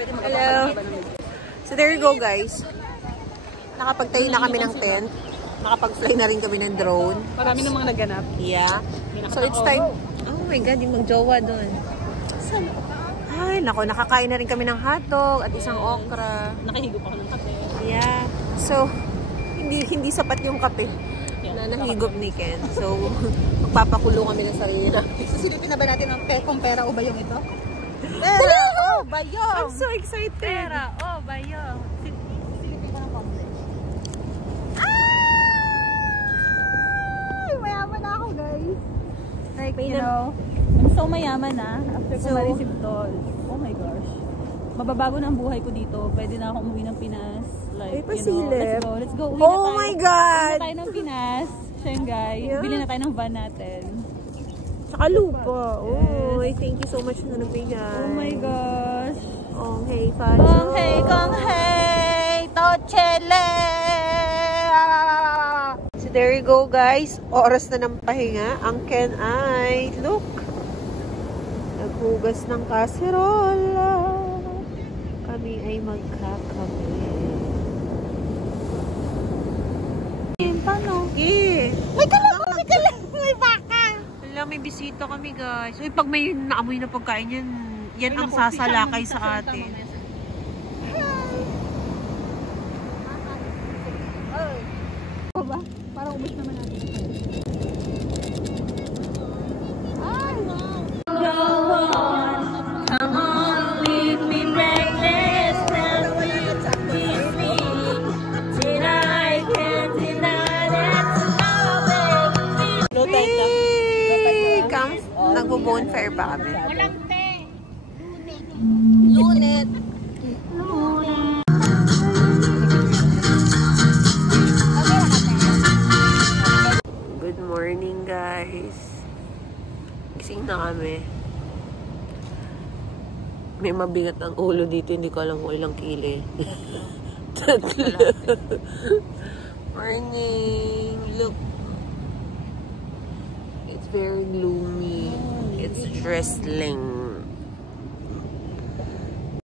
Hello. So there you go, guys. Nakapagtayo na kami ng tent. Nakapag-fly na rin kami ng drone. Marami namang naganap. Yeah. So it's time. Oh my God, yung magjowa doon. Ay, nako, nakakain na rin kami ng hotdog at isang okra. Nakahigop ako ng kape. Yeah. So, hindi sapat yung kape na nahigop ni Ken. So, magpapakulo kami ng sarili namin. So, silipin na ba natin kung pera o bayong ito? Pera o bayong! I'm so excited! Pera o bayong! Silipin ka ng konti. Ay! Mayaman na ako, guys. Like, you know, I'm so mayaman na after ko ma-receive to. Oh my gosh. Mababago na ang buhay ko dito. Pwede na ako umuwi ng Pinas. Like, you know, let's go. Uwi na tayo. Oh my God! Uwi na tayo ng Pinas. Shanghai. Yeah. Bili na tayo ng van natin. Tsaka lupa. Oh, thank you so much na nagbigay. Oh my gosh. Oh, hey, Fajo. Kong hey, Tochele! So there you go, guys. Oras na ng pahinga. Ang Ken ay, look, naghugas ng kaserola. Kami ay magkakape. Paano? Eh. May kalabaw! May baka! Wala, may bisita kami, guys. Uy, pag may naamoy na pagkain yan ang sasalakay sa atin. Ano ba? Parang ubos naman natin. Ay, wow! Come on, leave me breathless. Tell me to kiss me. Till I can't deny that love Hey! Nagbo-bonfire pa kami. walang te. Lunet. Good morning, guys. Gising na kami. May mabigat ang ulo dito. Hindi ko alam kung ilang kilo. Tatlo. Morning. Look. It's very gloomy. It's drizzling.